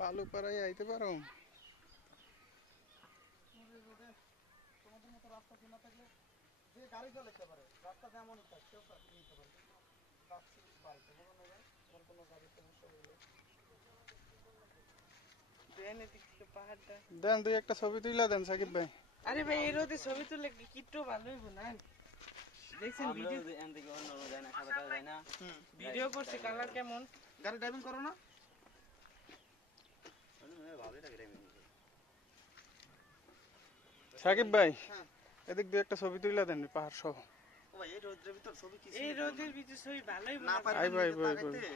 বালু পাড়ায় আইতে পারো? তোমাদের মতো রাস্তা চেনা থাকলে যে গাড়ি চালাতে পারে, রাস্তা যেমন সেও নিতে পারে, কিন্তু বাড়িতে বলো না ভাই, তোমার কোনো গাড়ির সমস্যা হলে দেন এদিক থেকে পাহাড়টা। দেন দুই একটা ছবি তুইলা দেন সাকিব ভাই। আরে ভাই এই রোদে ছবি তুললে কিট্টু ভালো হইব না? দেখছেন ভিডিও ভিডিও করছে, কালার কেমন? গাড়ি ড্রাইভিং করো না? সাকিব ভাই এদিক দুই একটা ছবি তুইলা দেন পাহাড় সহ। ও ভাই এই রোদের ভিতর ছবি কি? এই রোদের ভিতর ছবি ভালো হইব না না? পারে আই ভাই ভাই তাকাইতে